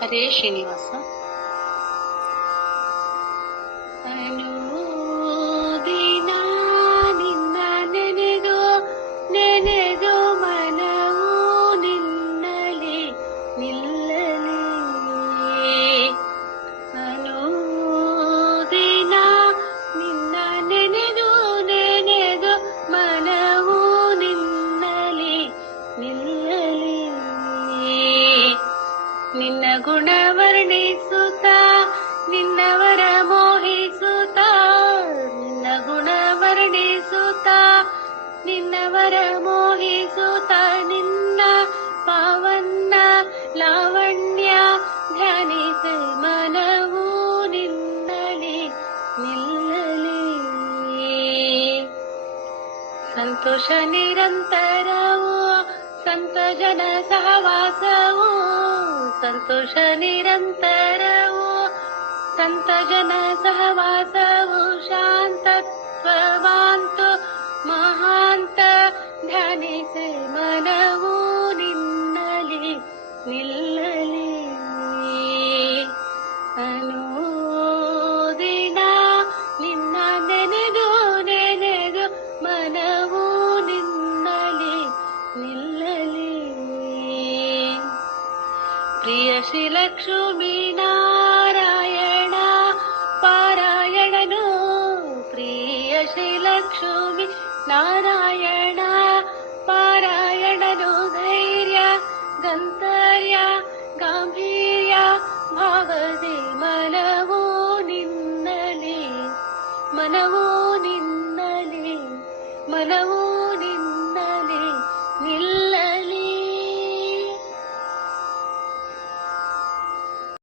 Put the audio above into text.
ಹರೇ ಶ್ರೀನಿವಾಸ. ಅನುದಿನ ನಿನ್ನ ನೆನೆದು ನೆನೆದು ಮನವು ನಿನ್ನಲಿ ನಿಲ್ಲಲಿ. ಅನುದಿನ ನಿನ್ನ ನೆನೆದು ನೆನೆದು ಮನವು ನಿನ್ನಲಿ ನಿಲ್ಲಲಿ. ನಿನ್ನ ಗುಣ ವರ್ಣಿಸುತ್ತ ನಿನ್ನವರ ಮೋಹಿಸುತ್ತ, ನಿನ್ನ ಗುಣ ವರ್ಣಿಸುತ್ತ ನಿನ್ನವರ ಮೋಹಿಸುತ್ತ, ನಿನ್ನ ಪಾವನ ಲಾವಣ್ಯ ಧ್ಯಾನಿಸಿ ಮನವು ನಿನ್ನಲಿ ನಿಲ್ಲಲಿ. ಸಂತೋಷ ನಿರಂತರವು ಸಂತ ಜನ ಸಹವಾಸವು, ಸಂತೋಷ ನಿರಂತರವು ಸಂತ ಜನ ಸಹವಾಸವು, ಶಾಂತತ್ವವಾಂತು ಮಹಾಂತ ಧ್ಯಾನಿಸಿ ಮನವು ನಿನ್ನಲಿ ನಿಲ್ಲಲಿ. ಅನುದಿನ ನಿನ್ನ ನೆನೆದು ನೆನೆದು ಮನವು ನಿನ್ನಲಿ ನಿಲ್ಲಲಿ. ಪ್ರಿಯ ಶ್ರೀ ಲಕ್ಷ್ಮೀ ನಾರಾಯಣ ಪಾರಾಯಣನು, ಪ್ರಿಯ ಶ್ರೀ ಲಕ್ಷ್ಮೀ ನಾರಾಯಣ ಪಾರಾಯಣನು, ಧೈರ್ಯ ಗಂತರ್ಯ ಗಾಂಭೀರ್ಯ ಭಾವದಿ ಮನವು ನಿನ್ನಲಿ ಮನವು